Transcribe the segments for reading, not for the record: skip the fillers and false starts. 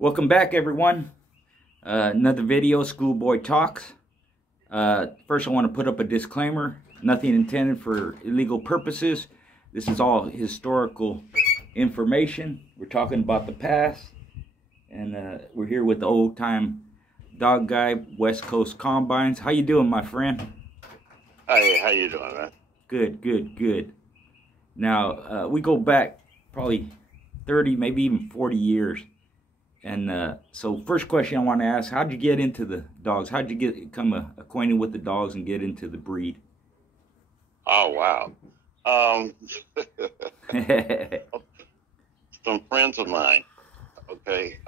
Welcome back, everyone. Another video, Schoolboy Talks. First, I want to put up a disclaimer. Nothing intended for illegal purposes. This is all historical information. We're talking about the past. And we're here with the old-time dog guy, West Coast Combines. How you doing, my friend? Hey, how you doing, man? Good, good, good. Now, we go back probably 30, maybe even 40 years. And so first question I want to ask, how'd you get into the dogs? How'd you become acquainted with the dogs and get into the breed? Oh, wow. Some friends of mine, okay,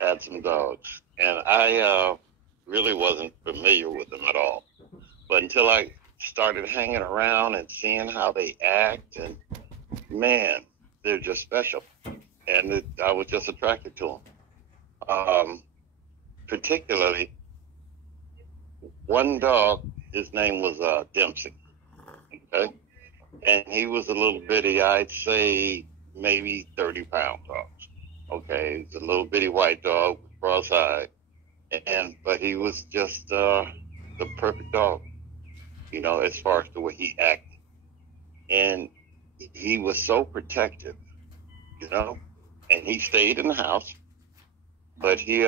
had some dogs. And I really wasn't familiar with them at all. But until I started hanging around and seeing how they act, and man, they're just special. And I was just attracted to them. Particularly, one dog, his name was Dempsey, okay? And he was a little bitty, I'd say maybe 30-pound dogs, okay? He was a little bitty white dog with cross-eyed, but he was just the perfect dog, you know, as far as the way he acted. And he was so protective, you know? And he stayed in the house, but he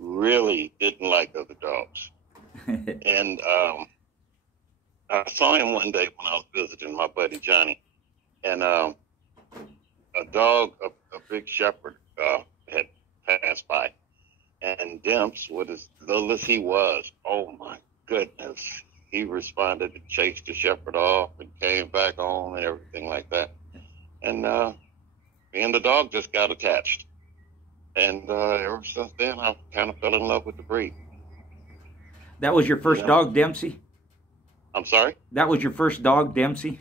really didn't like other dogs. And I saw him one day when I was visiting my buddy Johnny, and a dog, a big shepherd, had passed by. And Demps, with as little as he was, oh my goodness, he responded and chased the shepherd off and came back home and everything like that. And me and the dog just got attached. And ever since then, I kind of fell in love with the breed. That was your first dog, Dempsey? I'm sorry? That was your first dog, Dempsey?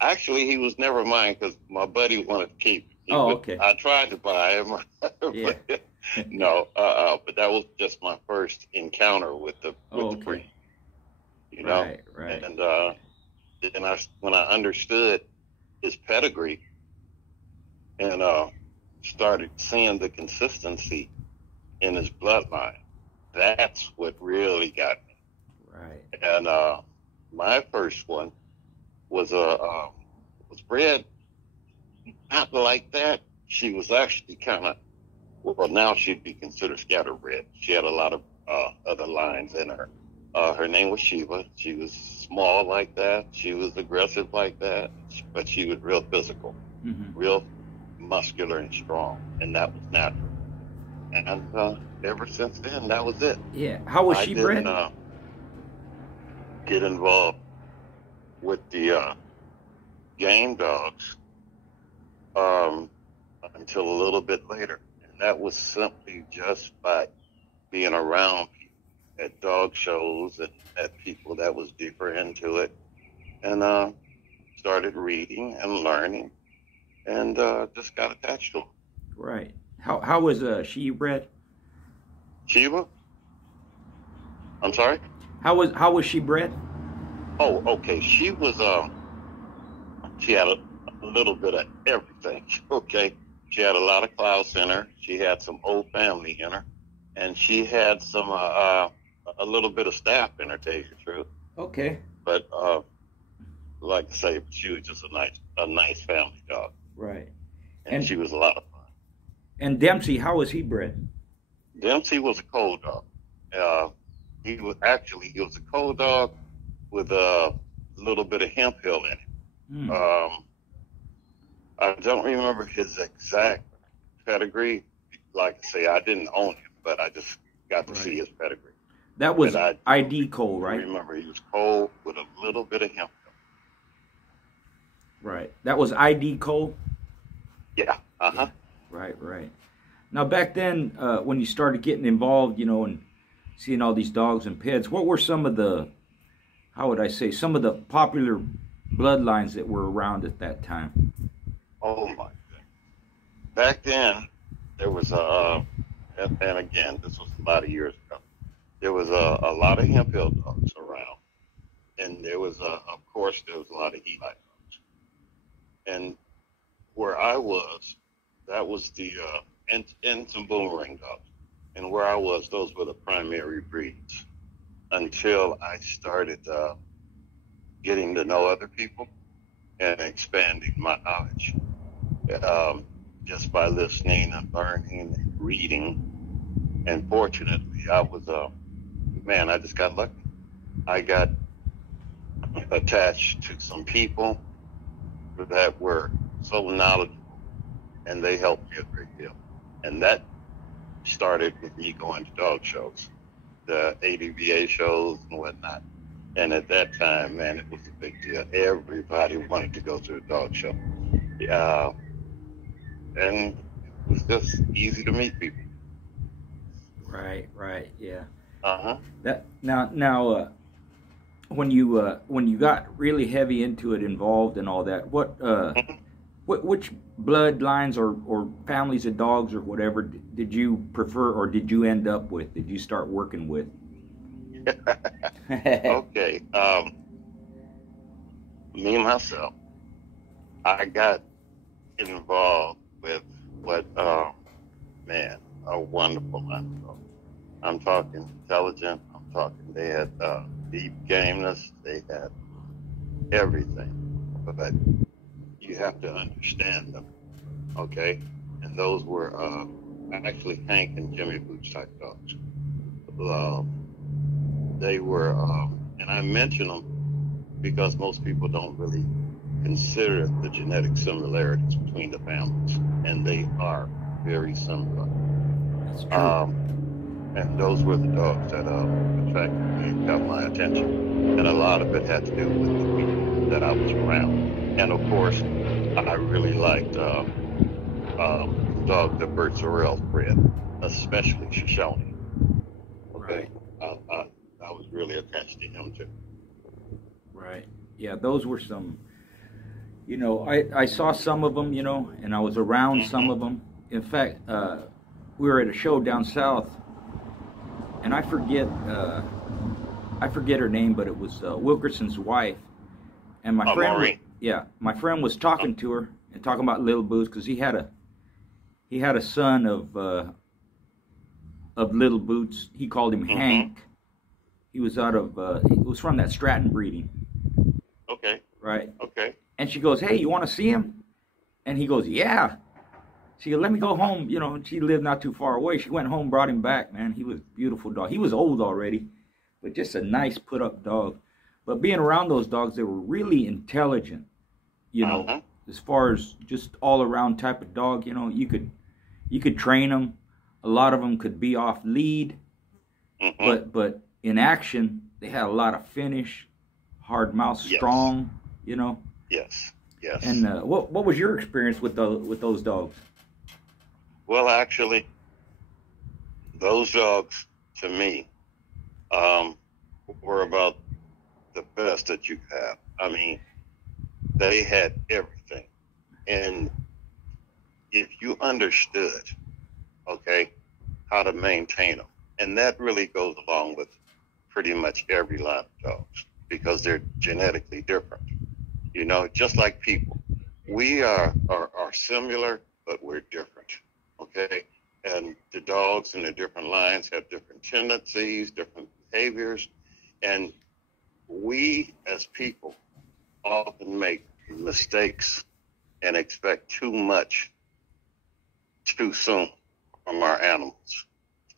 Actually, he was never mine because my buddy wanted to keep him. Okay. I tried to buy him. Yeah. No, but that was just my first encounter with the breed. You know? Right. And then when I understood his pedigree, and started seeing the consistency in his bloodline. That's what really got me. Right. And my first one was bred not like that. She was actually kind of, well, now she'd be considered scatterbred. She had a lot of other lines in her. Her name was Sheba. She was small like that. She was aggressive like that, but she was real physical, real muscular and strong, and that was natural. And ever since then, that was it. Yeah. How was she bred? I didn't get involved with the game dogs until a little bit later, and that was simply just by being around people at dog shows and at people that was deeper into it, and started reading and learning. And just got attached to him. Right. How was she bred? Sheba? I'm sorry? How was she bred? Oh, okay. She was she had a little bit of everything. Okay. She had a lot of Klaus in her. She had some old family in her, and she had some a little bit of staff in her, to tell you the truth. Okay. But like I say, she was just a nice family dog. Right. And she was a lot of fun. And Dempsey, how was he bred? Dempsey was a cold dog. He was a cold dog with a little bit of hemp hill in it. I don't remember his exact pedigree. Like I say, I didn't own him, but I just got to see his pedigree. That was ID coal, right? I remember he was cold with a little bit of hemp hill. Right. That was ID coal? Yeah. Uh-huh. Yeah. Right. Now, back then, when you started getting involved, you know, and seeing all these dogs and pets, what were some of the, how would I say, some of the popular bloodlines that were around at that time? Oh, my goodness. Back then, there was and again, this was a lot of years ago, there was a lot of hemp hill dogs around. And there was, of course, there was a lot of Eli dogs. And where I was, that was the and some boomerang dogs. And where I was, those were the primary breeds until I started getting to know other people and expanding my knowledge. Um, just by listening and learning and reading. And fortunately, I was man, I just got lucky. I got attached to some people that were so knowledgeable, and they helped me a great deal. And that started with me going to dog shows, the ADVA shows and whatnot. And at that time, man, it was a big deal. Everybody wanted to go to a dog show. Uh, and it was just easy to meet people. Right, right, yeah. Uh-huh. That now, when you got really heavy into it, involved and all that, which bloodlines or families of dogs or whatever did you prefer, or did you end up with? Did you start working with? Okay. Me myself, I got involved with what, man, a wonderful line of dogs. I'm talking intelligent. I'm talking they had deep gameness. They had everything. But you have to understand them, okay? And those were actually Hank and Jimmy Boots type dogs. They were, and I mention them because most people don't really consider the genetic similarities between the families, and they are very similar. That's true. And those were the dogs that attracted me and got my attention. And a lot of it had to do with the people that I was around. And of course, I really liked the dog that Bert Sorrell bred, especially Shoshone. Okay, Right. I was really attached to him too. Right. Yeah, those were some. I saw some of them, and I was around some of them. In fact, we were at a show down south, and I forget her name, but it was Wilkerson's wife, and my friend, Maureen. my friend was talking to her and talking about Little Boots because he had a son of Little Boots. He called him Hank. He was he was from that Stratton breeding. Okay. Right. Okay. And she goes, "Hey, you want to see him?" And he goes, "Yeah." She goes, "Let me go home." She lived not too far away. She went home, brought him back, man. He was a beautiful dog. He was old already, but just a nice put-up dog. But being around those dogs, they were really intelligent, as far as just all-around type of dog. You could train them. A lot of them could be off lead, but in action, they had a lot of finish, hard mouth, strong, Yes. Yes. And what was your experience with those dogs? Well, actually, those dogs, to me, were about the best that you could have. I mean, they had everything. And if you understood, okay, how to maintain them, and that really goes along with pretty much every line of dogs because they're genetically different. Just like people. We are similar, but we're different, okay? And the dogs in the different lines have different tendencies, different behaviors, and we as people often make mistakes and expect too much too soon from our animals.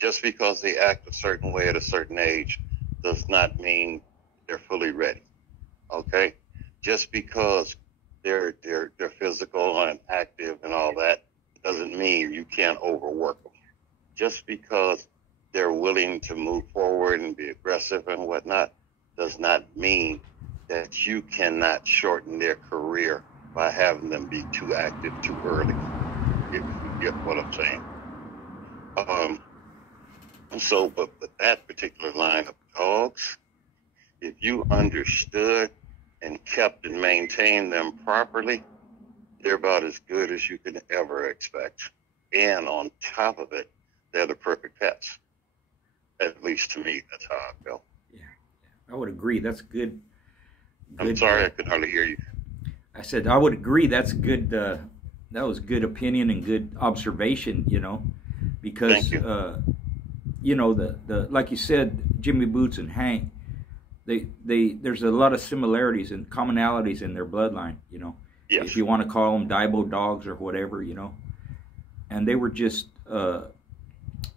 Just because they act a certain way at a certain age does not mean they're fully ready, okay? Just because they're physical and active and all that doesn't mean you can't overwork them. Just because they're willing to move forward and be aggressive and whatnot does not mean that you cannot shorten their career by having them be too active too early. If you get what I'm saying. But with that particular line of dogs, if you understood and kept and maintained them properly, they're about as good as you can ever expect. And on top of it, they're the perfect pets. At least to me, that's how I feel. Yeah, I would agree. That's good. I'm sorry, I could hardly hear you. I said I would agree. That's good That was good opinion and good observation, you know, because Thank you. you know, the like you said, Jimmy Boots and Hank, there's a lot of similarities and commonalities in their bloodline, you know, Yes. if you want to call them Daibo dogs or whatever, you know, and they were just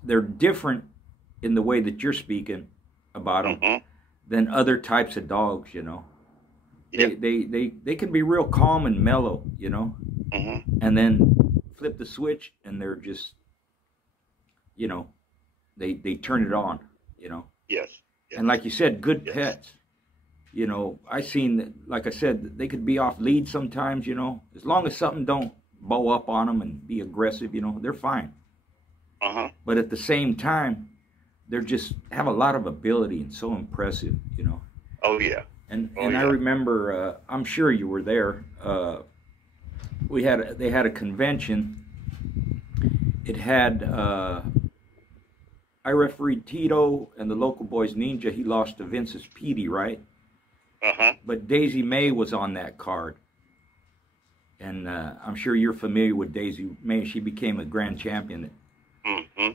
they're different in the way that you're speaking about them Mm-hmm. than other types of dogs, you know. Yeah. They can be real calm and mellow, you know, Mm-hmm. and then flip the switch and they're just, you know, they turn it on, you know. Yes. Yes. And like you said, good Yes. pets. You know, I seen that, like I said, they could be off lead sometimes, you know. As long as something don't bow up on them and be aggressive, you know, they're fine. Uh-huh. But at the same time, they're just have a lot of ability and so impressive, you know. Oh yeah. And Oh, and I yeah. remember, I'm sure you were there. They had a convention. It had I refereed Tito and the local boys Ninja. He lost to Vince's Petey, right? Uh-huh. But Daisy May was on that card. And I'm sure you're familiar with Daisy May. She became a grand champion. Mm-hmm.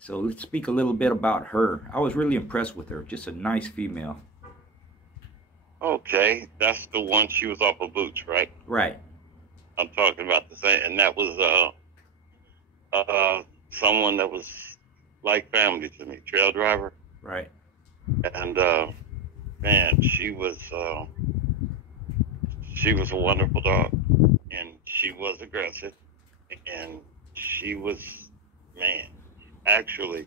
So let's speak a little bit about her. I was really impressed with her. Just a nice female. Okay. That's the one she was off of Boots, right? Right. I'm talking about the same, and that was someone that was like family to me, trail driver. Right. And man, she was a wonderful dog, and she was aggressive, and she was, man, actually,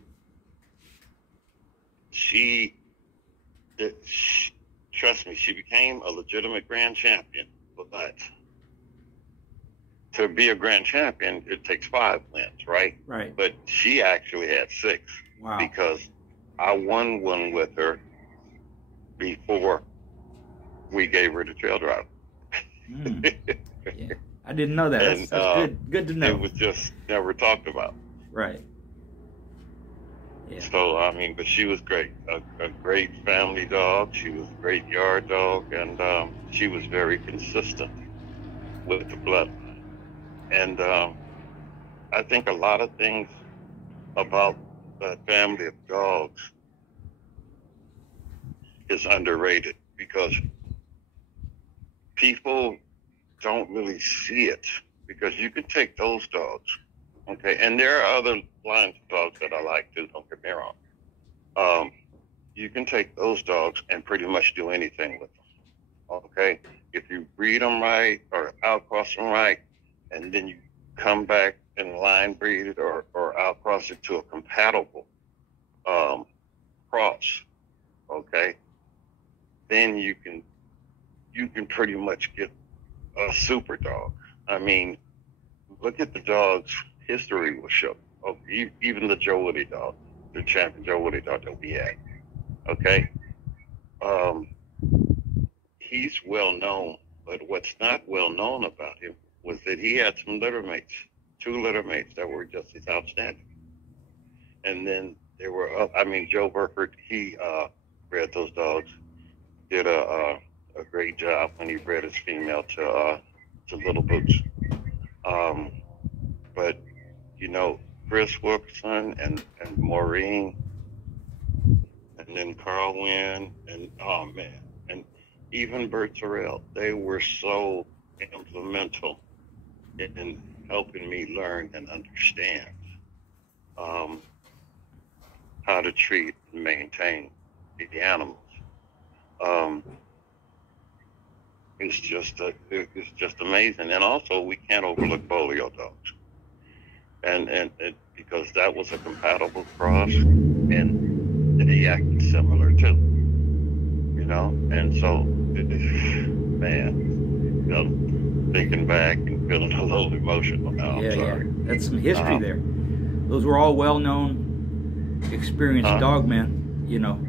trust me, she became a legitimate grand champion, but to be a grand champion, it takes 5 wins, right? Right. But she actually had 6. Wow. Because I won one with her before we gave her the trail drive. Mm. Yeah. I didn't know that. And, That's good. Good to know. It was just never talked about. Right. Yeah. So, I mean, but she was great. A great family dog. She was a great yard dog. And she was very consistent with the bloodline. And I think a lot of things about that family of dogs is underrated because people don't really see it, because you can take those dogs, okay, and there are other lines of dogs that I like too, don't get me wrong. You can take those dogs and pretty much do anything with them, okay? If you breed them right or outcross them right, and then you come back and line breed it or outcross it to a compatible cross, okay, then you can pretty much get a super dog. I mean, look at the dog's history will show. Oh, even the Joe Woody dog, the champion Joe Woody dog that we had, okay, he's well known, but what's not well known about him was that he had some litter mates, 2 litter mates that were just as outstanding. And then there were, Joe Burkert, he bred those dogs, did a great job when he bred his female to Little Boots. But, you know, Chris Wilkerson and Maureen, and then Carl Wynn, and oh man, and even Bert Terrell, they were so implemental in helping me learn and understand how to treat and maintain the animals. It's just amazing. And also, we can't overlook polio dogs, and because that was a compatible cross, and they acted similar too, you know. And so, man, you know, thinking back and feeling a little emotional now. Yeah, I'm sorry. yeah. That's some history there. Those were all well-known, experienced dogmen. You know,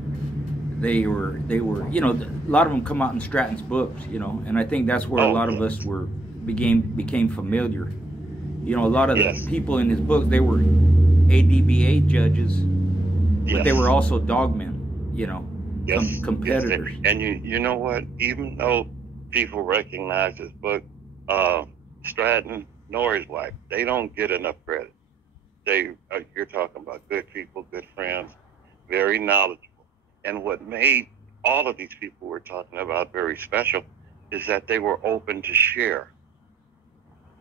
they were. You know, a lot of them come out in Stratton's books. You know, and I think that's where a lot of us became familiar. You know, a lot of the people in his books, they were ADBA judges, but they were also dogmen. You know, competitors. Yes. And you know what? Even though people recognize his book, Stratton nor his wife. They don't get enough credit. You're talking about good people, good friends, very knowledgeable. And what made all of these people we're talking about very special is that they were open to share.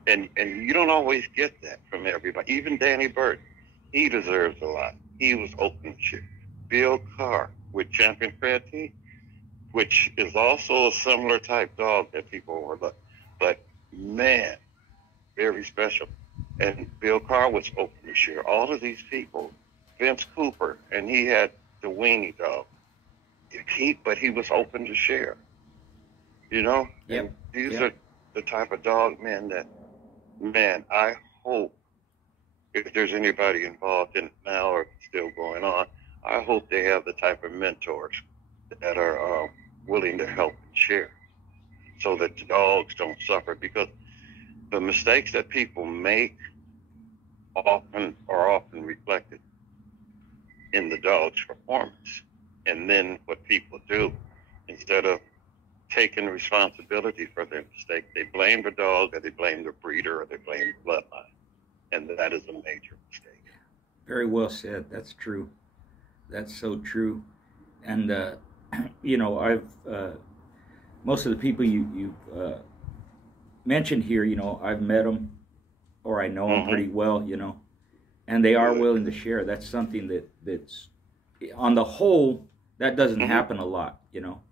And you don't always get that from everybody. Even Danny Burton, he deserves a lot. He was open to share. Bill Carr with Champion Fred T, which is also a similar type dog that people overlook. But man, very special. And Bill Carr was open to share. All of these people, Vince Cooper, and he had the weenie dog. But he was open to share. You know? Yep. And these Yep. are the type of dog, man, that, man, I hope if there's anybody involved in it now or still going on, I hope they have the type of mentors that are willing to help and share so that the dogs don't suffer, because the mistakes that people make are often reflected in the dog's performance. And then what people do, instead of taking responsibility for their mistake, they blame the dog, or they blame the breeder, or they blame the bloodline. And that is a major mistake. Very well said. That's true. That's so true. And, you know, most of the people you've mentioned here, you know, I've met them, or I know them pretty well, you know, and they are willing to share. That's something that's, on the whole, that doesn't happen a lot, you know.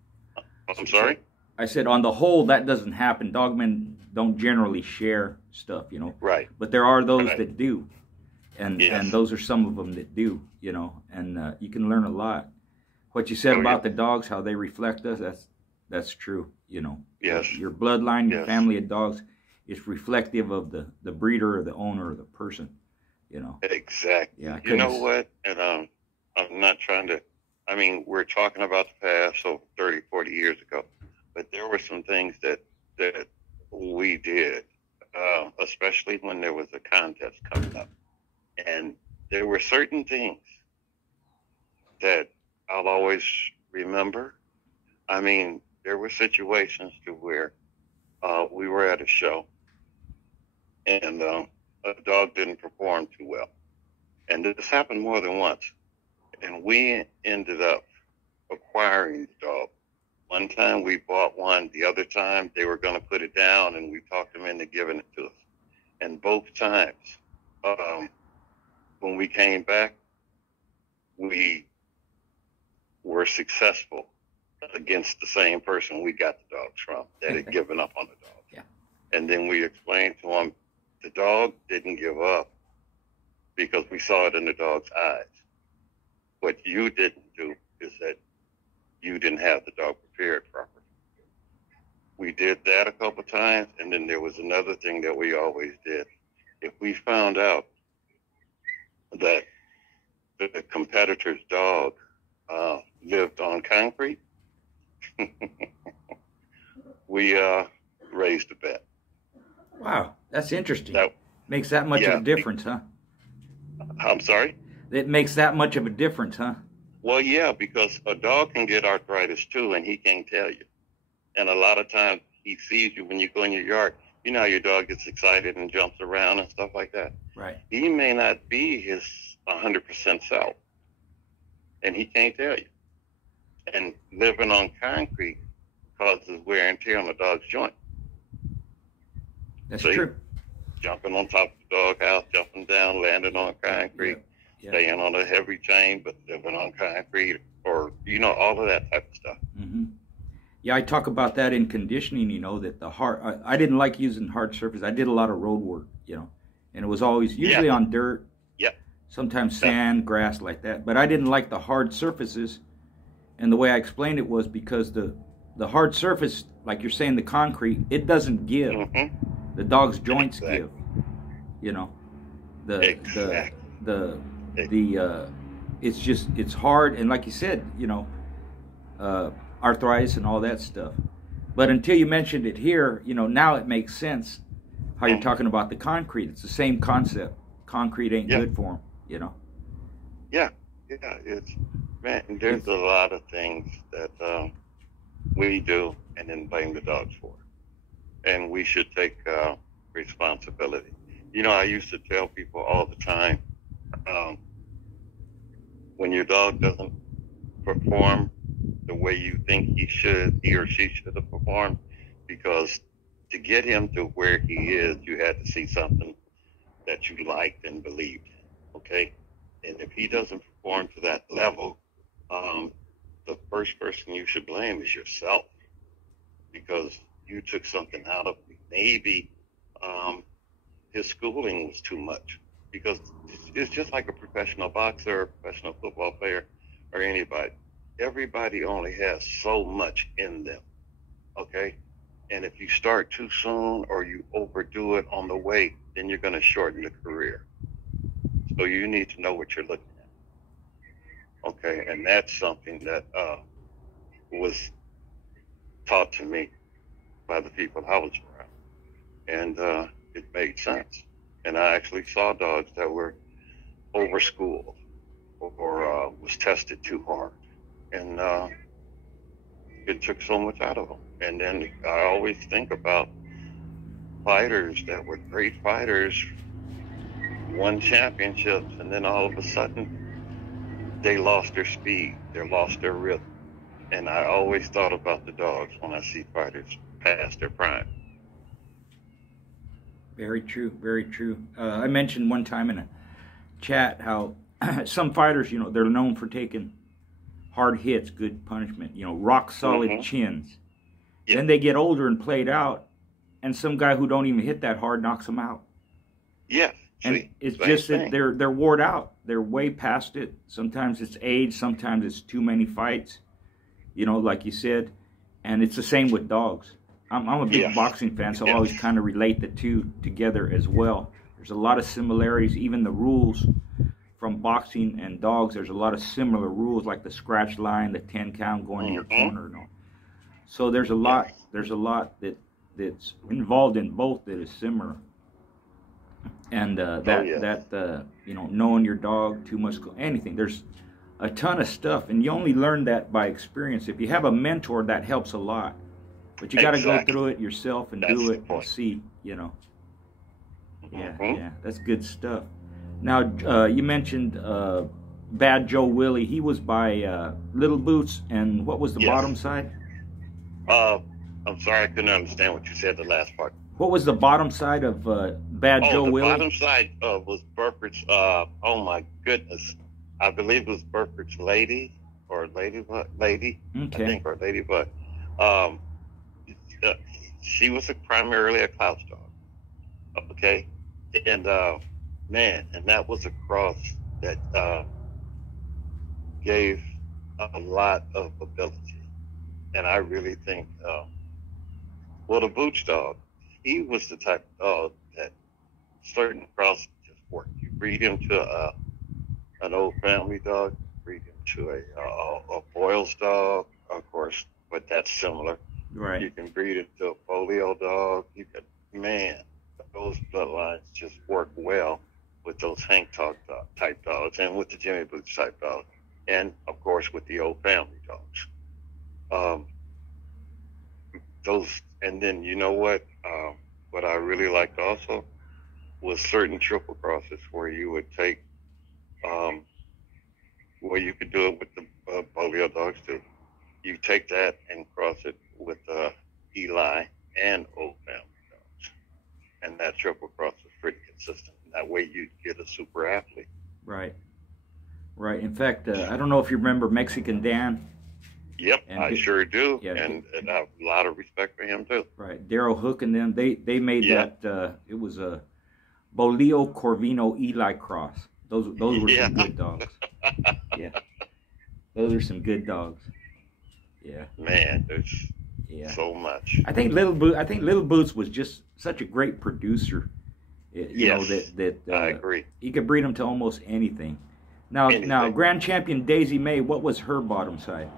I'm sorry? I said, on the whole, that doesn't happen. Dogmen don't generally share stuff, you know. Right. But there are those that do. And Yes. and those are some of them that do, you know. And you can learn a lot. What you said about the dogs, how they reflect us, that's true, you know. Yes. Your bloodline, your Yes. family of dogs is reflective of the breeder or the owner or the person, you know. Exactly. Yeah, You know what? And I'm not trying to, I mean, we're talking about the past, so 30, 40 years ago. But there were some things that we did, especially when there was a contest coming up. And there were certain things that I'll always remember. I mean, there were situations to where we were at a show, and a dog didn't perform too well. And this happened more than once. And we ended up acquiring the dog. One time we bought one. The other time they were going to put it down, and we talked them into giving it to us. And both times, when we came back, we were successful against the same person we got the dogs from that had given up on the dog. Yeah. And then we explained to them, the dog didn't give up because we saw it in the dog's eyes. What you didn't do is that you didn't have the dog prepared properly. We did that a couple of times, and then there was another thing that we always did. If we found out that the competitor's dog lived on concrete, we raised a bet. Wow, that's interesting. That makes that much of a difference, huh? I'm sorry? It makes that much of a difference, huh? Well, yeah, because a dog can get arthritis too, and he can't tell you. And a lot of times he sees you when you go in your yard. You know how your dog gets excited and jumps around and stuff like that? Right. He may not be his 100% self, and he can't tell you. And living on concrete causes wear and tear on the dog's joint. That's See? true. Jumping on top of the doghouse, jumping down, landing on concrete, staying on a heavy chain, but living on concrete, or, you know, all of that type of stuff. Mm-hmm. Yeah, I talk about that in conditioning, you know, that the hard, I didn't like using hard surface. I did a lot of road work, you know, and it was always usually on dirt, sometimes sand, grass like that. But I didn't like the hard surfaces. And the way I explained it was because the hard surface, like you're saying, the concrete, it doesn't give. The dog's joints give, you know, it's just, it's hard. And like you said, you know, arthritis and all that stuff. But until you mentioned it here, you know, now it makes sense how you're talking about the concrete. It's the same concept. Concrete ain't good for them, you know. Yeah, it's, man, there's a lot of things that we do and then blame the dogs for. And we should take responsibility. You know, I used to tell people all the time, um, when your dog doesn't perform the way you think he or she should have performed, because to get him to where he is, you had to see something that you liked and believed. Okay, and if he doesn't perform to that level, the first person you should blame is yourself, because you took something out of him. Maybe his schooling was too much, because it's just like a professional boxer, a professional football player, or anybody. Everybody only has so much in them, okay? And if you start too soon or you overdo it on the way, then you're going to shorten the career. So you need to know what you're looking at, okay? And that's something that was taught to me by the people I was around. And it made sense. And I actually saw dogs that were over-schooled or was tested too hard. And it took so much out of them. And then I always think about fighters that were great fighters, won championships, and then all of a sudden they lost their speed, they lost their rhythm. And I always thought about the dogs when I see fighters past their prime. Very true, very true. I mentioned one time in a chat how some fighters, you know, they're known for taking hard hits, good punishment, you know, rock solid chins. Yep. Then they get older and played out, and some guy who don't even hit that hard knocks them out. Yes. And it's just that they're wore out. They're way past it. Sometimes it's age, sometimes it's too many fights, you know, like you said. And it's the same with dogs. I'm a big boxing fan, so I always kind of relate the two together as well. There's a lot of similarities, even the rules from boxing and dogs. There's a lot of similar rules, like the scratch line, the 10 count going in your corner. No. So there's a lot. There's a lot that's involved in both that is similar. And you know, knowing your dog, too much, anything. There's a ton of stuff, and you only learn that by experience. If you have a mentor, that helps a lot. But you got to go through it yourself and do it and see, you know. Yeah, that's good stuff. Now, you mentioned Bad Joe Willie. He was by Little Boots, and what was the bottom side? I'm sorry, I couldn't understand what you said, the last part. What was the bottom side of Bad Joe Willie? The bottom side was Burford's, oh my goodness. I believe it was Burford's Lady, or Ladybug, Lady, okay. I think, or Ladybug. She was primarily a Klaus dog, okay? And, man, and that was a cross that gave a lot of ability. And I really think, well, the Booch dog, he was the type of dog that certain crosses just worked. You breed him to an old family dog, breed him to a Boyle's dog, of course, but that's similar. Right. You can breed it to a polio dog. You can, man, those bloodlines just work well with those Hank Talk type dogs and with the Jimmy Boots type dogs, and of course with the old family dogs. And then you know what I really liked also was certain triple crosses where you would take, where you could do it with the polio dogs too. You take that and cross it with Eli and old family dogs, and that triple cross is pretty consistent. That way you get a super athlete. Right. In fact, I don't know if you remember Mexican Dan. Yep, I sure do, and I have a lot of respect for him too. Right, Daryl Hook and them, they made that. It was a Bolio Corvino Eli cross. Those were some good dogs. Yeah, those are some good dogs. Yeah, man, there's so much. I think Little Boots was just such a great producer. You know that I agree. He could breed them to almost anything. Now, Grand Champion Daisy May, what was her bottom side?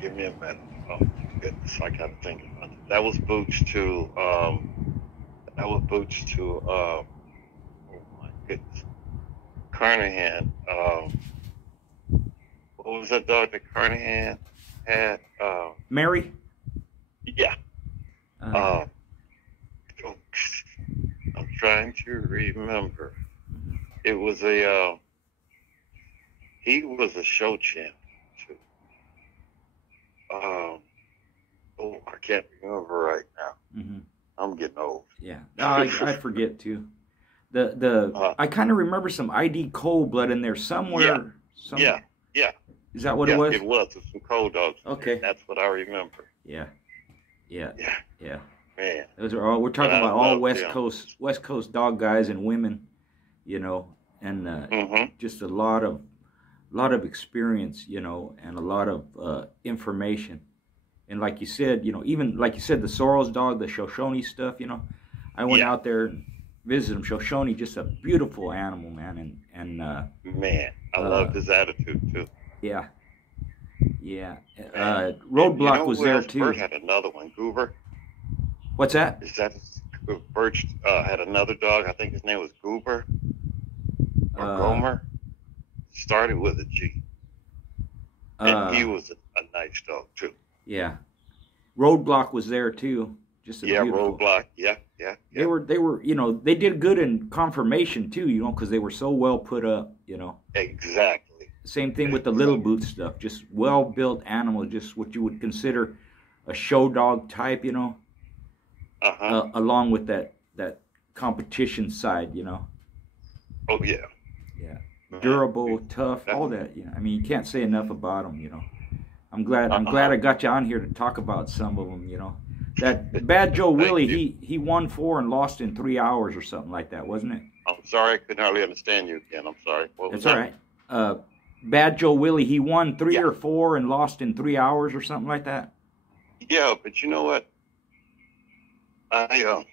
Give me a minute. Oh goodness, I gotta think about it. That was Boots to oh my goodness, Carnahan. What was that dog that Carnahan had? Mary? Yeah. trying to remember. It was he was a show champion too. I can't remember right now. Mm-hmm. I'm getting old. Yeah, I forget too. I kind of remember some ID cold blood in there somewhere. Yeah. Is that what it was? It was. It was some cold dogs. Okay. That's what I remember. Yeah. Man. Those are all. We're talking about all West Coast dog guys and women, you know, and just a lot of experience, you know, and a lot of information. And like you said, you know, even like you said, the Soros dog, the Shoshone stuff, you know, I went out there and visited him. Shoshone, just a beautiful animal, man, and man, I loved his attitude too. Yeah. Roadblock was there too. Bert had another one, Goober. What's that? Is that Birch had another dog? I think his name was Goober or Gomer. Started with a G, and he was a nice dog too. Yeah, Roadblock was there too. Just a beautiful. Roadblock. Yeah. They were, you know, they did good in conformation too, you know, because they were so well put up, you know. Exactly. Same thing with the Little Boot stuff. Just well built animals, just what you would consider a show dog type, you know. Along with that competition side, you know. Oh yeah. Yeah. Durable, tough, all that. You know, I mean, you can't say enough about them, you know. I'm glad I got you on here to talk about some of them, you know. That Bad Joe Willie, he won 4 and lost in 3 hours or something like that, wasn't it? I'm sorry, I couldn't hardly understand you again. I'm sorry. That's all right. Bad Joe Willie, he won 3 or 4 and lost in 3 hours or something like that. Yeah, but you know what? And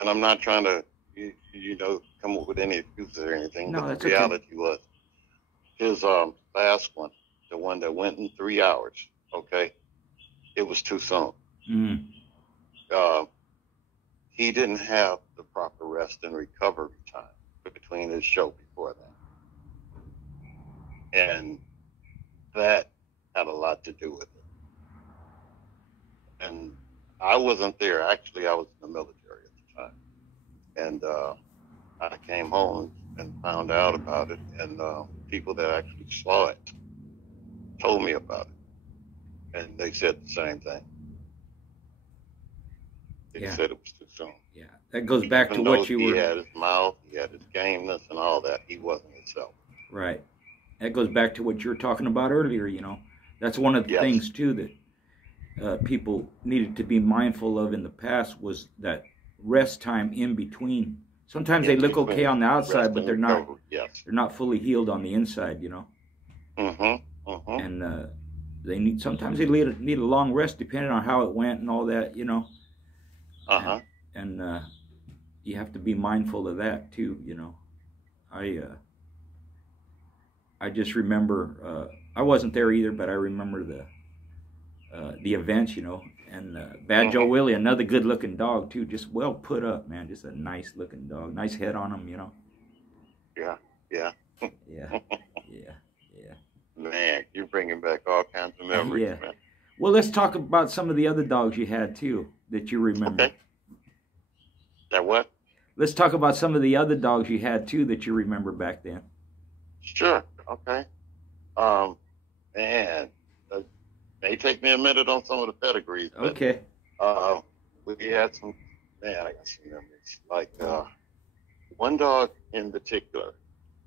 I'm not trying to, you know, come up with any excuses or anything. No, but that's the reality was his last one, the one that went in 3 hours. Okay, it was too soon. He didn't have the proper rest and recovery time between his show before that, and that had a lot to do with it. And I wasn't there. Actually, I was in the military at the time. And I came home and found out about it. And people that actually saw it told me about it. And they said the same thing. They said it was too soon. Yeah, that goes back to what you were... He had his mouth, he had his gameness and all that. He wasn't himself. Right. That goes back to what you were talking about earlier, you know. That's one of the things, too, that people needed to be mindful of in the past was that rest time in between. Sometimes they look okay on the outside, but they're not. They're not fully healed on the inside, you know. And they need sometimes they need a long rest depending on how it went and all that, you know. And you have to be mindful of that too, you know. I just remember I wasn't there either, but I remember the events, you know, and Bad Joe Willie, another good-looking dog too, just well put up, man, just a nice-looking dog, nice head on him, you know. Yeah. Man, you're bringing back all kinds of memories, man. Well, let's talk about some of the other dogs you had too that you remember. Okay. That what? Let's talk about some of the other dogs you had too that you remember back then. Sure. Okay. Man. May take me a minute on some of the pedigrees. But, okay. We had some, man, I got some memories. Like one dog in particular,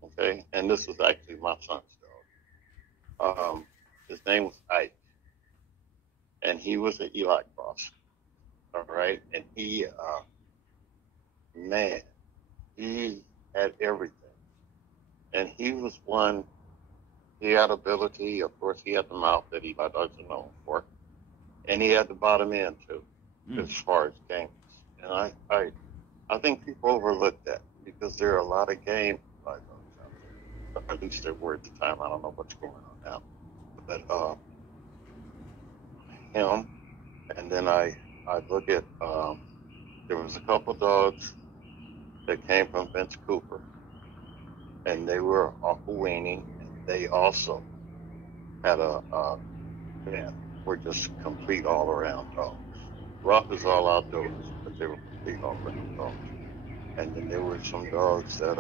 okay, and this was actually my son's dog. His name was Ike, and he was an Eli cross. All right, and he, man, he had everything, and he was one. He had ability. Of course, he had the mouth that Eli dogs are known for, and he had the bottom end too, as far as games. And I think people overlook that because there are a lot of game Eli dogs out there. At least there were at the time. I don't know what's going on now, but him, and then I look at there was a couple dogs that came from Vince Cooper, and they were awful weaning. They also had were just complete all-around dogs. Rough as all outdoors, but They were complete all-around dogs. And then there were some dogs that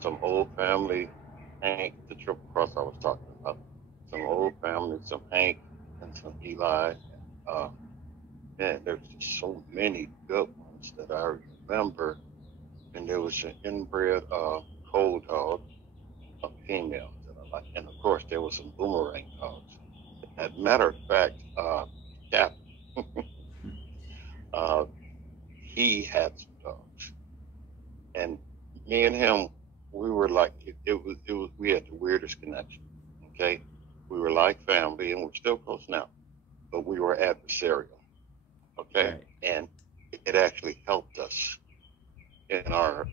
some old family, Hank, the triple cross I was talking about. Some old family, some Hank and some Eli. Man, there's just so many good ones that I remember. And there was an inbred cold dog, a female that I like. And of course, there was some boomerang dogs. As a matter of fact, Cap, uh, he had some dogs. And me and him, we were like, we had the weirdest connection. Okay. We were like family, and we're still close now, but we were adversarial. Okay. Right. And it actually helped us in our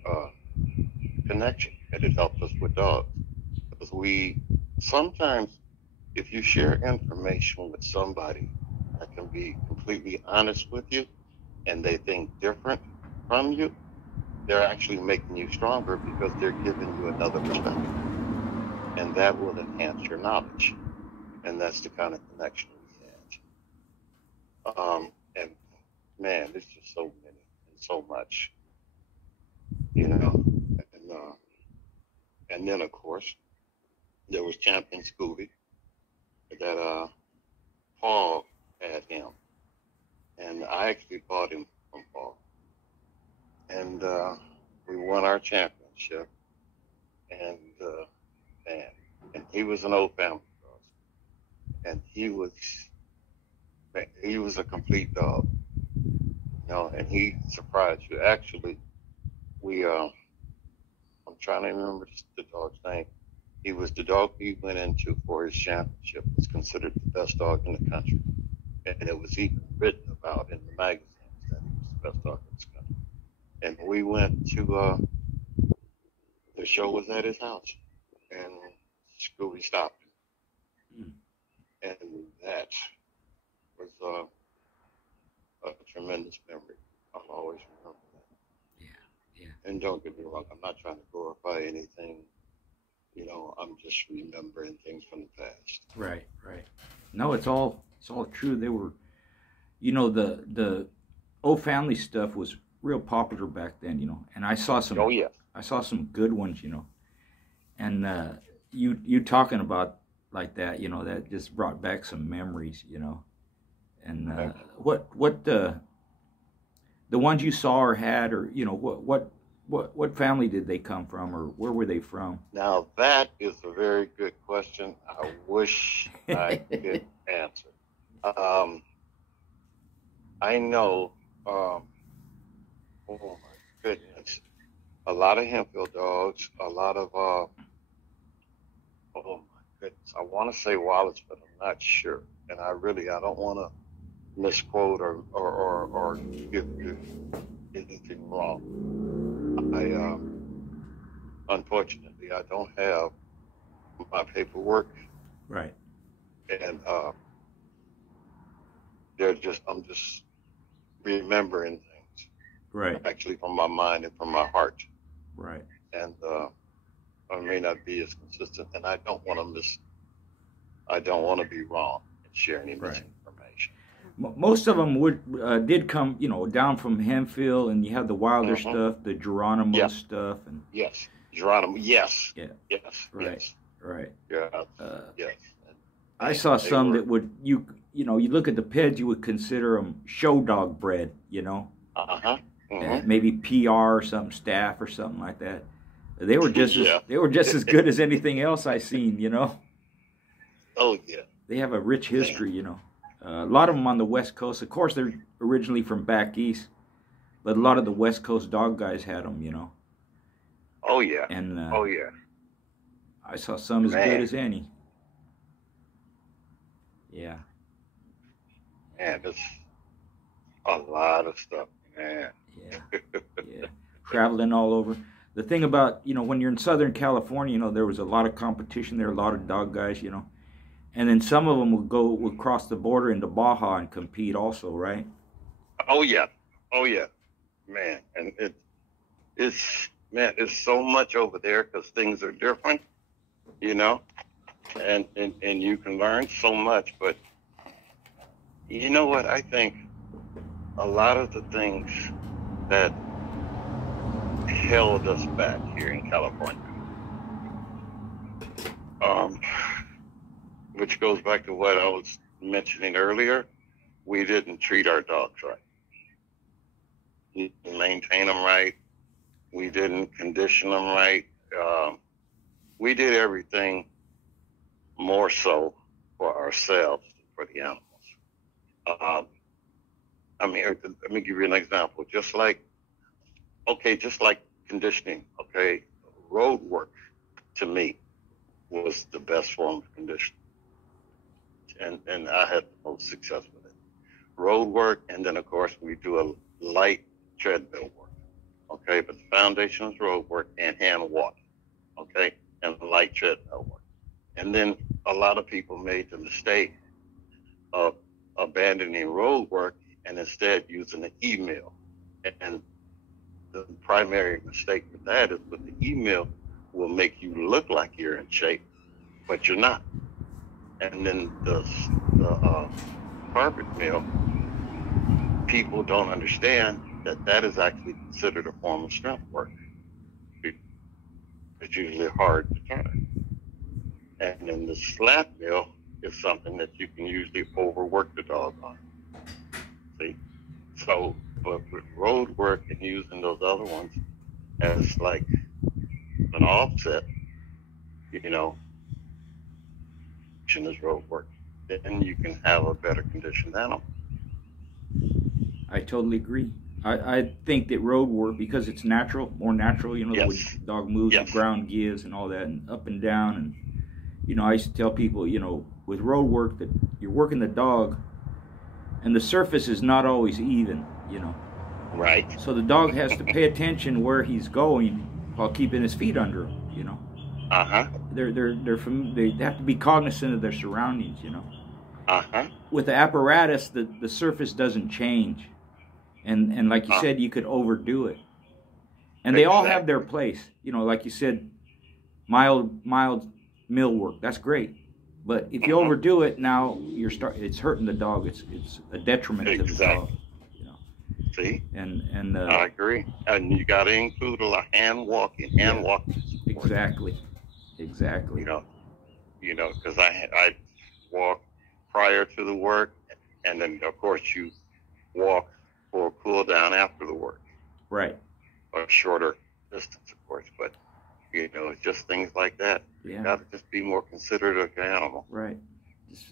connection, and it helped us with dogs. Because we sometimes, if you share information with somebody that can be completely honest with you and they think different from you, they're actually making you stronger because they're giving you another perspective. And that will enhance your knowledge. And that's the kind of connection we had. And man, it's just so many and so much, you know. And then, of course, there was Champion Scooby that Paul had him. And I actually bought him from Paul. And we won our championship. And man, and he was an old family dog. And he was a complete dog. You know, and he surprised you. Actually, I'm trying to remember the dog's name. He was the dog we went into for his championship. Was considered the best dog in the country, and it was even written about in the magazines that he was the best dog in this country. And we went to the show was at his house, and Scooby stopped him, and that was a tremendous memory. I'll always remember that. Yeah. And don't get me wrong, I'm not trying to glorify anything. You know, I'm just remembering things from the past. Right. No, it's all true. They were, you know, the old family stuff was real popular back then, you know. And I saw some. Oh yeah. I saw some good ones, you know. And you talking about like that, you know, that just brought back some memories, you know. And what the ones you saw or had, or you know, what family did they come from, or where were they from? Now that is a very good question. I wish I could answer. I know. Oh my goodness, a lot of Hemphill dogs, a lot of. Oh my goodness, I want to say Wallace, but I'm not sure, and I don't want to misquote or give you anything wrong. Unfortunately, I don't have my paperwork. Right. And I'm just remembering things. Right. Actually, from my mind and from my heart. Right. And I may not be as consistent, and I don't want to be wrong and share any misinformation. Most of them did come, you know, down from Hemphill, and you have the Wilder stuff, the Geronimo stuff, and yes, Geronimo, yes, yeah, yes, right, yes. Right. Yeah, yes. And I saw some that would you know, you look at the Peds, you would consider them show dog bred, you know, maybe PR or something, staff or something like that. They were just as good as anything else I seen, you know. Oh yeah. They have a rich history, you know. A lot of them on the West Coast. Of course, they're originally from back east, but a lot of the West Coast dog guys had them, you know. Oh yeah. And oh yeah. I saw some as good as any. Yeah. Man, there's a lot of stuff, man. Yeah. Traveling all over. The thing about, you know, when you're in Southern California, you know, there was a lot of competition there, a lot of dog guys, you know. And then some of them would cross the border into Baja and compete also, right? Oh yeah, man. And it's so much over there because things are different, you know, and you can learn so much. But you know what? I think a lot of the things that held us back here in California, um, which goes back to what I was mentioning earlier. We didn't treat our dogs right. We didn't maintain them right. We didn't condition them right. We did everything more so for ourselves than for the animals. Um, let me give you an example. Just like conditioning. Okay, road work to me was the best form of conditioning, and I had the most success with it. Road work, and then of course we do a light treadmill work. Okay, but the foundation is road work and hand walking. Okay, and light treadmill work. And then a lot of people made the mistake of abandoning road work and instead using the email. And the primary mistake with that is with the email will make you look like you're in shape, but you're not. And then the carpet mill, people don't understand that is actually considered a form of strength work. It's usually hard to turn. And then the slap mill is something that you can usually overwork the dog on. See? So, but with road work and using those other ones as like an offset, you know, is road work, then you can have a better conditioned animal. I totally agree. I think that road work, because it's natural, more natural, you know, the way the dog moves, the ground gives and all that, and up and down. And, you know, I used to tell people, you know, with road work that you're working the dog and the surface is not always even, you know. Right. So the dog has to pay attention where he's going while keeping his feet under him, you know. Uh-huh. They have to be cognizant of their surroundings, you know. Uh-huh. With the apparatus, the surface doesn't change. And like you said, you could overdo it. And they all have their place. You know, like you said, mild mill work. That's great. But if you overdo it, now it's hurting the dog. It's a detriment to the dog. You know. See? And I agree. And you got to include a lot of hand walking. Exactly. You know, because I walk prior to the work, and then of course you walk for a cool down after the work. Right. A shorter distance, of course, but you know, it's just things like that. Yeah. You got to just be more considerate of your animal. Right.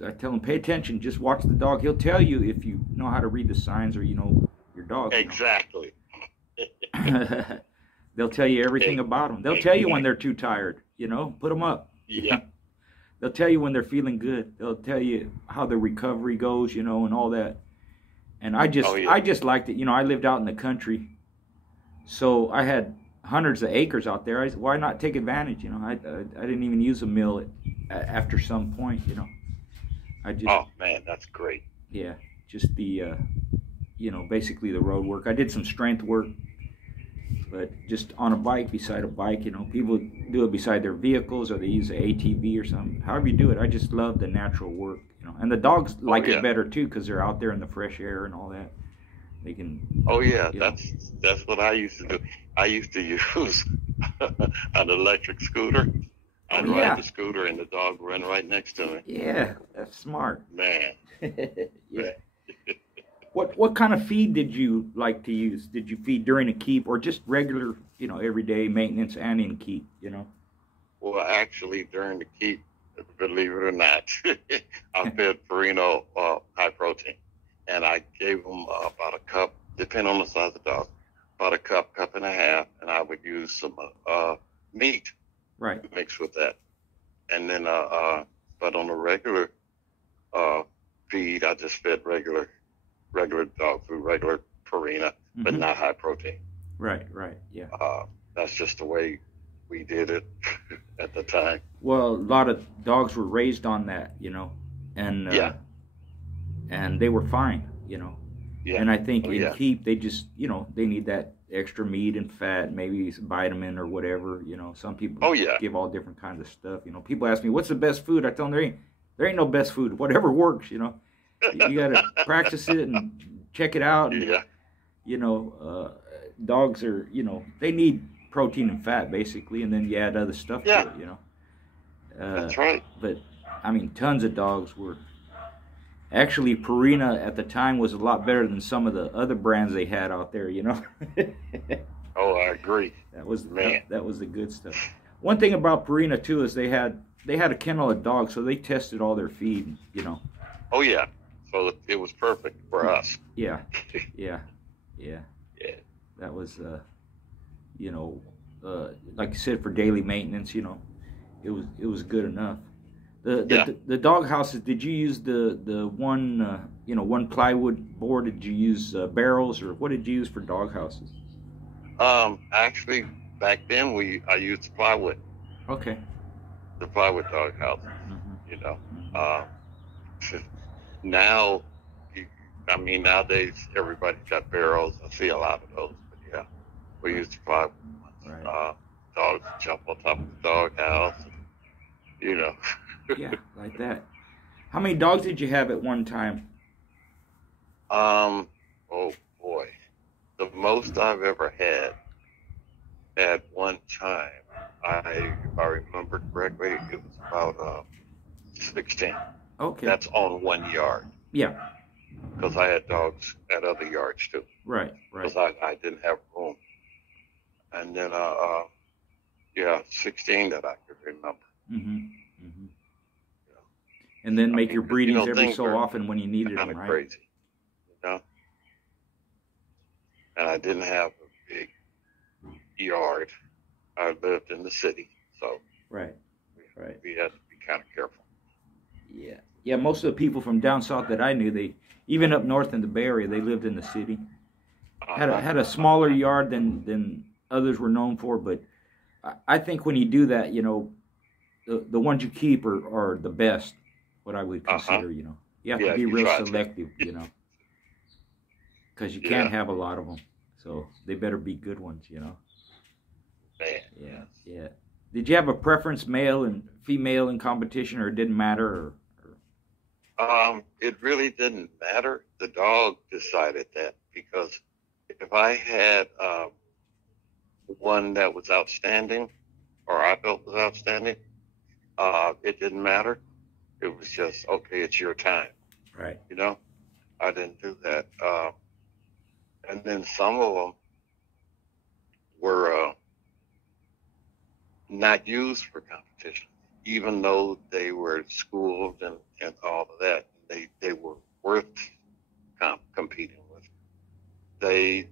I tell them, pay attention. Just watch the dog. He'll tell you if you know how to read the signs or you know your dog. Exactly. They'll tell you everything about them. They'll tell you when they're too tired. You know, put them up. Yeah. They'll tell you when they're feeling good. They'll tell you how the recovery goes, you know, and all that. And I just liked it. You know, I lived out in the country, so I had hundreds of acres out there. Why not take advantage? You know, I didn't even use a mill after some point. You know, oh man, that's great. Yeah, just the you know, basically the road work. I did some strength work, but just on a bike, beside a bike. You know, people do it beside their vehicles, or they use an ATV or something. However you do it, I just love the natural work. You know, and the dogs like it better too because they're out there in the fresh air and all that. They can. Oh yeah, that's what I used to do. I used to use an electric scooter. I'd ride the scooter and the dog run right next to me. Yeah, that's smart. Man. Yeah. What kind of feed did you like to use? Did you feed during a keep or just regular, you know, everyday maintenance and in keep, you know? Well, actually, during the keep, believe it or not, I fed Perino high protein. And I gave them about a cup, depending on the size of the dog, about a cup and a half, and I would use some meat mixed with that. And then, but on the regular feed, I just fed regular dog food, regular Purina, but not high protein. Right, yeah. That's just the way we did it at the time. Well, a lot of dogs were raised on that, you know, and and they were fine, you know. Yeah. And I think in keep, they just, you know, they need that extra meat and fat, maybe vitamin or whatever, you know. Some people give all different kinds of stuff, you know. People ask me, what's the best food? I tell them there ain't no best food. Whatever works, you know. You got to practice it and check it out. And, Yeah. you know, dogs are, you know, they need protein and fat basically, and then you add other stuff to it, you know. That's right. But I mean, tons of dogs were. Actually, Purina at the time was a lot better than some of the other brands they had out there, you know. Oh, I agree. That was Man. that was the good stuff. One thing about Purina too is they had a kennel of dogs, so they tested all their feed, you know. Oh yeah. So it was perfect for us. Yeah, yeah, yeah. Yeah. That was, you know, like you said, for daily maintenance, you know, it was good enough. The dog houses. Did you use the one you know, one plywood board? Did you use barrels, or what did you use for dog houses? Actually, back then I used plywood. Okay. The plywood dog house. Mm-hmm. You know. Mm-hmm. Now, I mean, nowadays everybody's got barrels. I see a lot of those. But yeah, we used to plywood ones. Right. Dogs jump on top of the dog house. You know. Yeah, like that. How many dogs did you have at one time? Oh boy, the most I've ever had at one time, if I remember correctly, it was about 16. Okay. That's on one yard. Yeah. Because I had dogs at other yards too. Right. Right. Because I didn't have room. And then yeah, 16 that I could remember. Mm-hmm. Mm-hmm. And then make your breedings every so often when you needed them, right? Crazy, you know. And I didn't have a big yard. I lived in the city, so right. We had to be kind of careful. Yeah, yeah. Most of the people from down south that I knew, they even up north in the Bay Area, they lived in the city. Had a smaller yard than others were known for, but I think when you do that, you know, the ones you keep are the best. What I would consider, you know, you have to be real selective, you know, because you can't have a lot of them. So they better be good ones, you know. Man. Yeah, yeah. Did you have a preference, male and female in competition, or it didn't matter? It really didn't matter. The dog decided that, because if I had one that was outstanding, or I felt was outstanding, it didn't matter. It was just, okay, it's your time. Right. You know, I didn't do that. And then some of them were not used for competition, even though they were schooled and all of that. They were worth competing with. They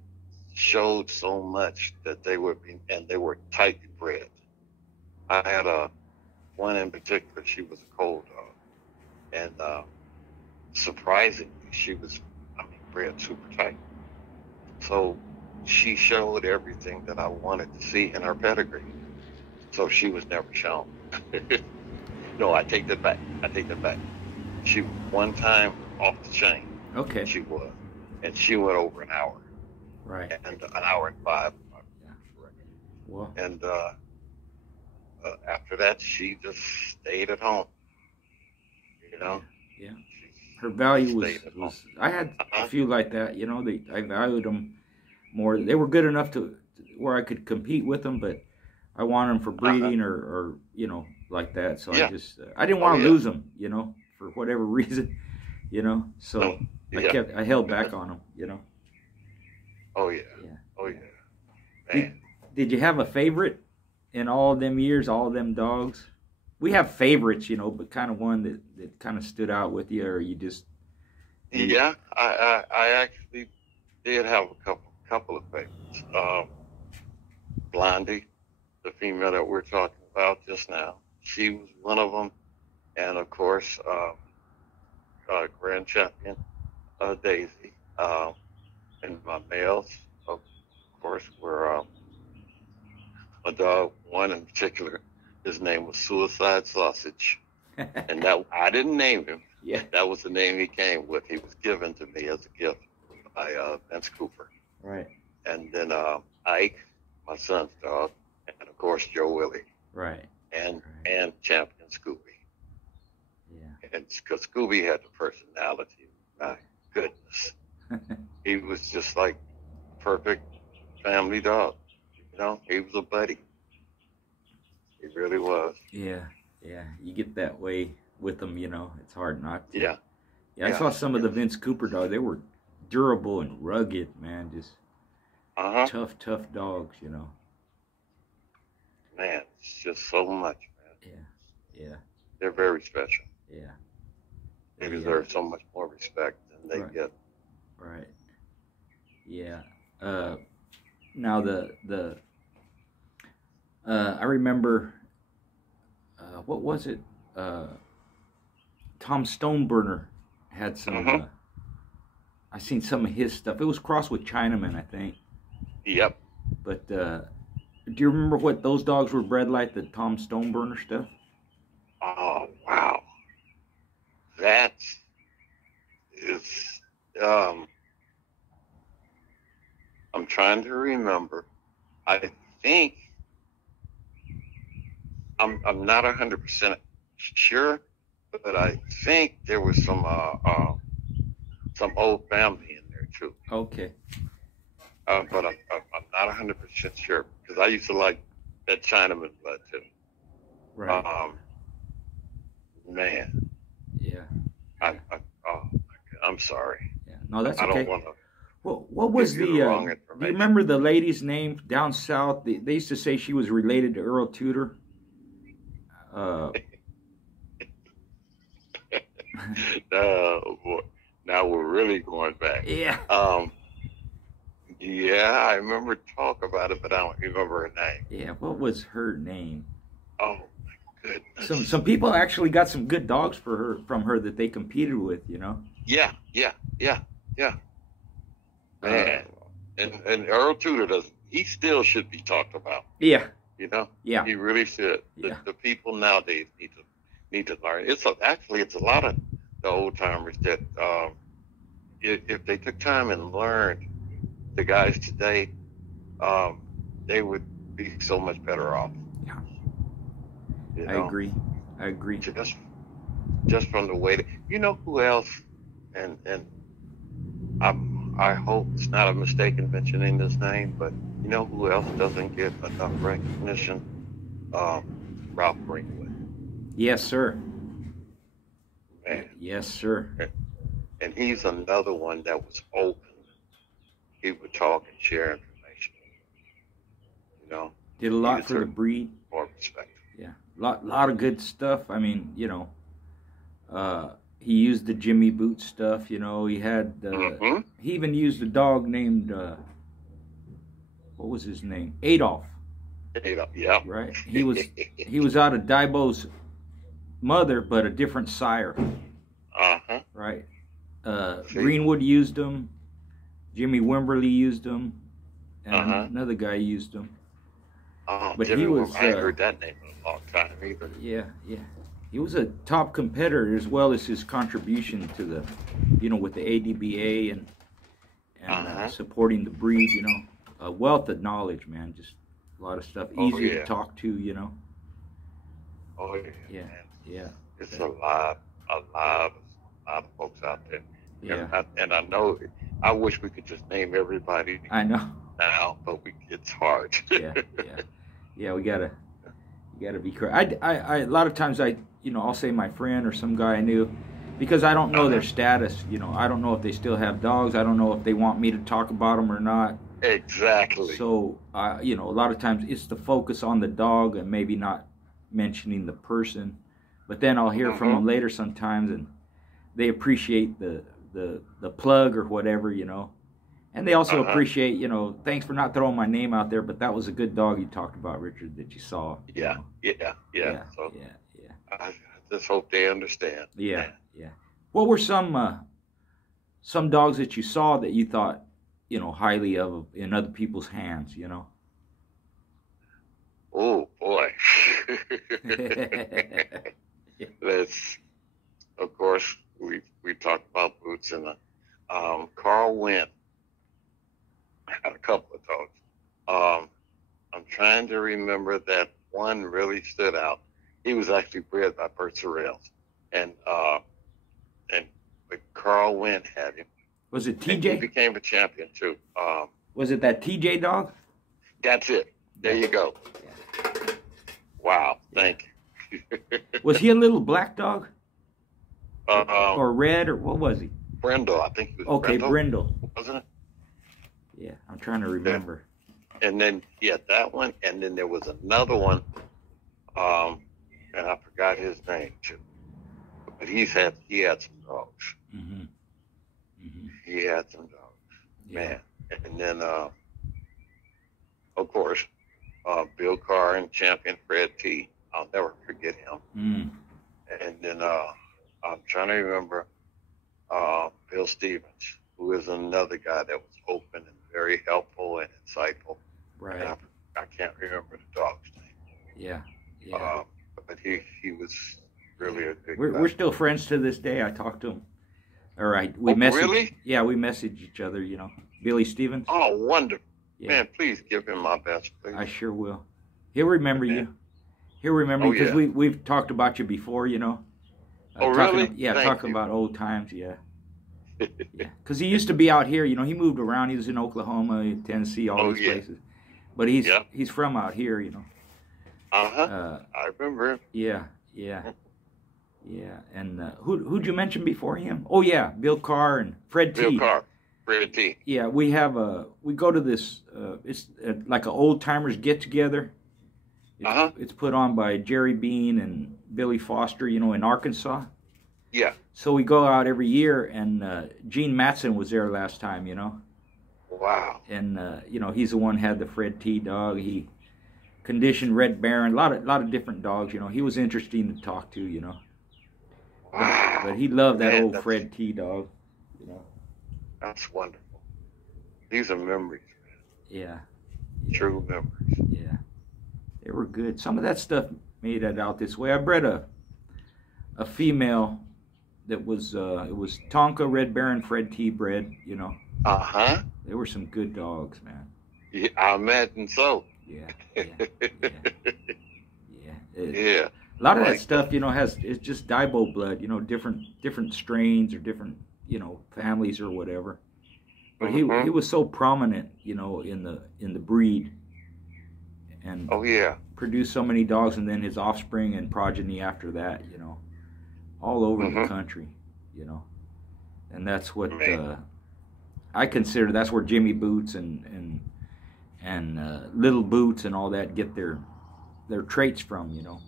showed so much that they were tightly bred. I had one in particular. She was a cold dog, and surprisingly, she was, bred super tight. So she showed everything that I wanted to see in her pedigree. So she was never shown. No, I take that back. She one time off the chain. Okay. She was, and she went over an hour. Right. And an hour and 5. Yeah. Well. And after that, she just stayed at home. You know. Yeah. Her value was I had a few like that. You know, I valued them more. They were good enough to where I could compete with them, but I wanted them for breeding or you know, like that. So I didn't want to lose them, you know, for whatever reason, you know. So I held back on them, you know. Oh yeah. Oh yeah. Man. Did you have a favorite in all of them years, all of them dogs? We have favorites, you know, but kind of one that kind of stood out with you, or you just... Yeah, I actually did have a couple of favorites. Blondie, the female that we're talking about just now, she was one of them. And of course, grand champion, Daisy. And my males, of course, were a dog, one in particular. His name was Suicide Sausage. And that I didn't name him. Yeah. That was the name he came with. He was given to me as a gift by Vince Cooper. Right. And then Ike, my son's dog, and of course Joe Willie. Right. And champion Scooby. Yeah. And because Scooby had the personality, my goodness. he was just like perfect family dog. You know, he was a buddy. He really was. Yeah, yeah. You get that way with them, you know. It's hard not to. Yeah, Yeah, I yeah, saw some of the yeah. Vince Cooper dogs. They were durable and rugged, man. Just Uh-huh. tough, tough dogs, you know. Man, it's just so much, man. Yeah, yeah, They're very special. yeah. They They, deserve so much more respect than they right, get. right. Yeah. Uh, now I remember, what was it? Tom Stoneburner had some. Mm-hmm. I seen some of his stuff. It was crossed with Chinaman, I think. Yep. But do you remember what those dogs were bred like? The Tom Stoneburner stuff. Oh, wow. That is, um, I'm trying to remember. I think, I'm not 100% sure, but I think there was some old family in there too. Okay. But I'm not 100% sure because I used to like that Chinaman blood too. Right. Man, Yeah. oh, I'm sorry. Yeah. No, that's I okay. don't want to Well, what was give the? you the wrong Do you information. remember the lady's name down south? They used to say she was related to Earl Tudor. Boy, now we're really going back. Yeah. Yeah, I remember talk about it, but I don't remember her name. Yeah. What was her name? Oh my goodness. Some people actually got some good dogs for her from her that they competed with. You know. Yeah. Man, and Earl Tudor doesn't. He still should be talked about. Yeah. You know. Yeah. He really should. Yeah. The people nowadays need to learn. It's a lot of the old timers that if they took time and learned the guys today, they would be so much better off. Yeah. You I know? agree. Just from the way that, you know who else, and I hope it's not a mistake in mentioning this name, but you know who else doesn't get enough recognition? Ralph Greenwood. Yes, sir. Man. Yes, sir. And he's another one that was open. He would talk and share information. You know, Did a lot for the breed. More respect. Yeah, lot of good stuff. I mean, you know, he used the Jimmy Boot stuff. You know, he had. He even used a dog named. What was his name? Adolf. Adolf. Yeah. Right. He was out of Daibo's mother, but a different sire. Right. Greenwood used him. Jimmy Wimberly used him, and another guy used him. But Jimmy Wimberly, I ain't heard that name in a long time either. Yeah. He was a top competitor as well as his contribution to the, you know, with the ADBA and supporting the breed. You know, a wealth of knowledge, man. Just a lot of stuff. Easy to talk to, you know. Oh yeah. Yeah. It's a lot of folks out there. Yeah. And I know, I wish we could just name everybody. I know. Now, but it's hard. Yeah. We gotta be correct. I a lot of times I'll say my friend or some guy I knew, because I don't know their status. You know, I don't know if they still have dogs. I don't know if they want me to talk about them or not. Exactly. So, you know, a lot of times it's the focus on the dog and maybe not mentioning the person. But then I'll hear from them later sometimes, and they appreciate the plug or whatever, you know. And they also appreciate, you know, thanks for not throwing my name out there, but that was a good dog you talked about, Richard, that you saw. Yeah. So I just hope they understand. Yeah. What were some dogs that you saw that you thought, you know, highly of in other people's hands, you know? Oh boy. Let's, of course, we talked about Boots and Carl Wynn. Had a couple of dogs. I'm trying to remember that one really stood out. He was actually bred by Bert Sorrells, and but Carl Wynn had him. Was it And he TJ? became a champion too. Was it that TJ dog? That's it. There you go. Yeah. Wow. Thank you. Was he a little black dog? Um, Or red, or what was he? Brindle, I think he was Okay, Brindle. wasn't it? Yeah, I'm trying to remember. And then he had that one, and then there was another one, and I forgot his name too. But he had some dogs. Mm-hmm. Mm-hmm. He had some dogs, Yeah. man. And then, of course, Bill Carr and champion Fred T. I'll never forget him. Mm. And then I'm trying to remember Bill Stevens, who is another guy that was open and very helpful and insightful. Right. And I can't remember the dog's name. Yeah. Yeah. But he was really a good guy. We're still friends to this day. I talk to him. All right. We really? Yeah, we message each other, you know. Billy Stevens. Oh, wonderful. Yeah. Man, please give him my best, please. I sure will. He'll remember you. He'll remember you because we've talked about you before, you know. Really? Talking about old times, yeah. Yeah, because he used to be out here, you know. He moved around. He was in Oklahoma, Tennessee, all these places. But he's from out here, you know. I remember him. Yeah. And who'd you mention before him? Oh yeah, Bill Carr and Fred T. Bill Carr, Fred T. Yeah, we go to this. It's like a old timers get together. It's put on by Jerry Bean and Billy Foster, you know, in Arkansas. Yeah. So we go out every year, and Gene Matson was there last time, you know. Wow. And you know, he's the one who had the Fred T dog. He conditioned Red Baron, a lot of different dogs, you know. He was interesting to talk to, you know. Wow. But he loved that old Fred T dog, you know. That's wonderful. These are memories. Yeah. True memories. Yeah. They were good. Some of that stuff made it out this way. I bred a female that was it was Tonka, Red Baron, Fred T bred, you know. They were some good dogs, man. Yeah, I imagine so. Yeah. Yeah. A lot of that stuff, you know, it's just Daibo blood, you know, different strains or different, you know, families or whatever. But he was so prominent, you know, in the breed, and produced so many dogs, and then his offspring and progeny after that, you know, all over the country, you know. And that's what I consider, that's where Jimmy Boots and Little Boots and all that get their traits from, you know.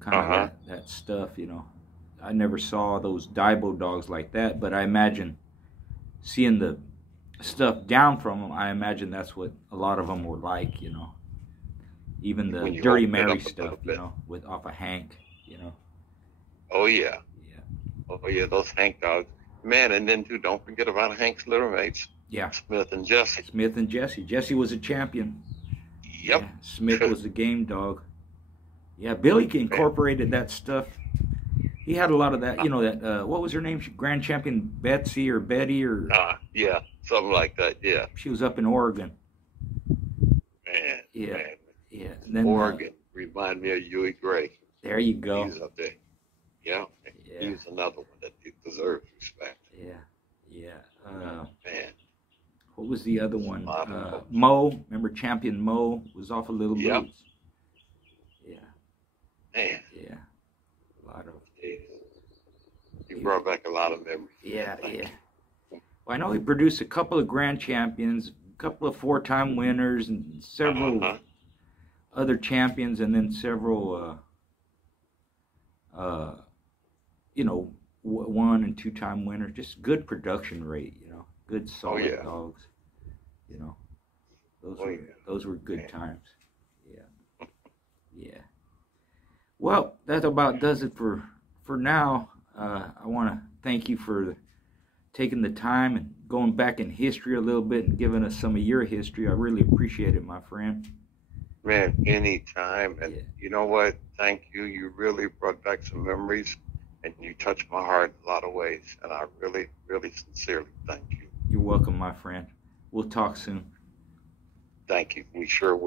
Kind of that stuff, you know. I never saw those Daibo dogs like that, but I imagine seeing the stuff down from them, I imagine that's what a lot of them were like, you know. Even the Dirty Mary stuff, you know, off of Hank, you know. Oh yeah. Oh yeah, those Hank dogs, man. And then too, don't forget about Hank's little mates. Yeah. Smith and Jesse. Jesse was a champion. Yep. Yeah. Smith was a game dog. Yeah, Billy incorporated that stuff. He had a lot of that, you know, that, what was her name? Grand Champion Betsy or Betty or... yeah, something like that, yeah. She was up in Oregon. Man, yeah. Man. Yeah. And then, Oregon. Remind me of Huey Gray. There you go. He's up there. Yeah. He's another one that deserves respect. Yeah. Man. What was the other one? Mo. Remember Champion Mo was off of Little Boots? Yeah. Man. Yeah. A lot of... You brought back a lot of memories. Yeah. Well, I know he produced a couple of grand champions, a couple of 4-time winners, and several other champions, and then several, you know, 1- and 2-time winners. Just good production rate, you know, good solid dogs. You know, those were good times. Yeah. Well, that about does it for now. I want to thank you for taking the time and going back in history a little bit and giving us some of your history. I really appreciate it, my friend. Man, anytime. And you know what? Thank you. You really brought back some memories, and you touched my heart in a lot of ways. And I really, really sincerely thank you. You're welcome, my friend. We'll talk soon. Thank you. We sure will.